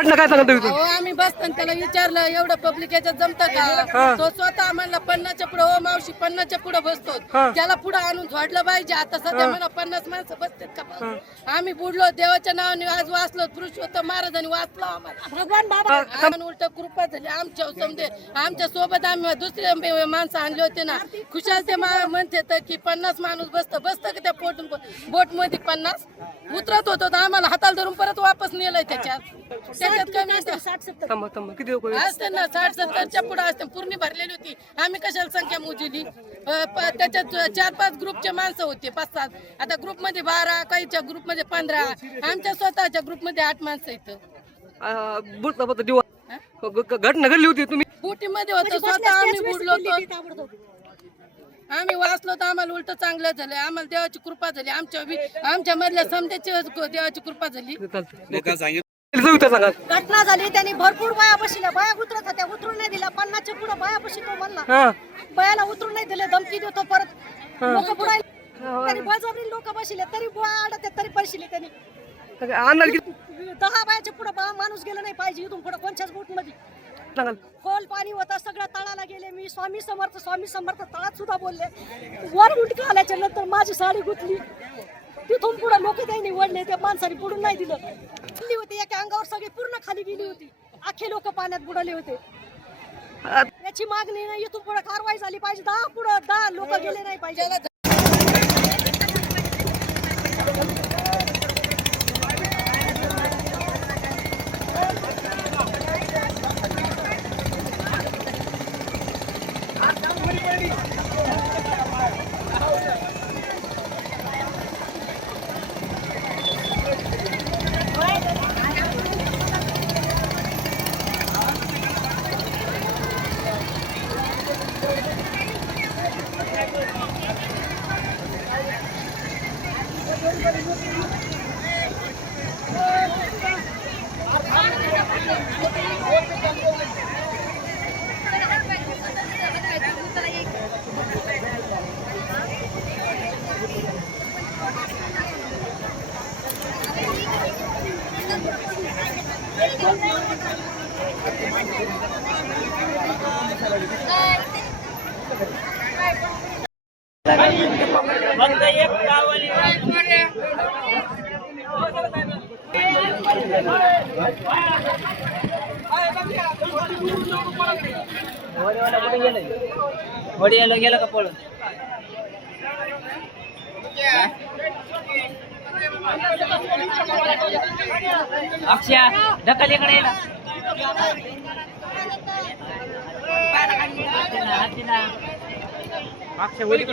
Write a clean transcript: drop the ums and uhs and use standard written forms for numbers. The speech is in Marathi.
घटना काय सांगता तुम्ही? आम्ही बसताना त्याला विचारलं एवढं पब्लिक याच्यात जमतं का? तो स्वतः आम्हाला 50च्या पुढे हो मावशी 50च्या पुढे बसतो. त्याला पुढे आणून झोडलं पाहिजे. आता सध्या मला 50 माणसं बसतात का? आम्ही बुडलो देवाच्या नावाने आज वाचलो. पुरुषोत्तम महाराजांनी वाचलो आम्हाला. भगवान बाबा उलट कृपा झाली आमच्या समजे आमच्या सोबत आम्ही दुसरे माणसं आणले होते ना. खुशाल ते म्हणते की 50 माणूस बसतं का त्या बोट मध्ये 50 उतरत होतो तर आम्हाला हाताला धरून परत वापस नेलंय त्याच्यात कमी किती लोक असते ना 60-70च्या पुढे असते पूर्ण भरलेली होती. आम्ही कशाला संख्या मोजली? त्याच्यात 4-5 ग्रुपचे माणसं होते 5-7. आता ग्रुप मध्ये 12 काहीच्या ग्रुप मध्ये 15 आमच्या स्वतःच्या ग्रुप मध्ये 8 माणसं इथं घटना घडली होती. तुम्ही बुटी मध्ये होतो स्वतः आम्ही बुडलो होतो. आम्ही वाचलो तर आम्हाला उलट चांगलं झालं. आम्हाला देवाची कृपा झाली. आमच्या मधल्या समजाची देवाची कृपा झाली. घटना झाली त्यांनी भरपूर बाया बसल्या. बाया उतरत होत्या उतरून नाही दिल्या. 50च्या पुढे बाया बसली तो म्हणला बायाला उतरून नाही दिले. धमकी देतो परत लोक बुडायला तरी बळजबरी लोक बसले तरी बाया अडत तरी पैसे त्यांनी 10 बायाच्या पुढे माणूस गेला नाही पाहिजे. इथून पुढे कोणत्याच बोट मध्ये खोल पाणी होतं सगळं तळाला गेले. मी स्वामी समर्थ तळात सुद्धा बोलले. वर उलटी आल्याच्या नंतर माझी साडी गुतली. तिथून पुढे लोक काही निवडले त्या माणसाने बुडून नाही दिलं. होती एका अंगावर सगळी पूर्ण खाली गेली होती. अख्खे लोक पाण्यात बुडाले होते. याची मागणी नाही इथून पुढे कारवाई झाली पाहिजे. 10 लोक गेले नाही पाहिजे. वडियाला गेला का पळून? अक्षया ढकल इकडे येला. अक्षय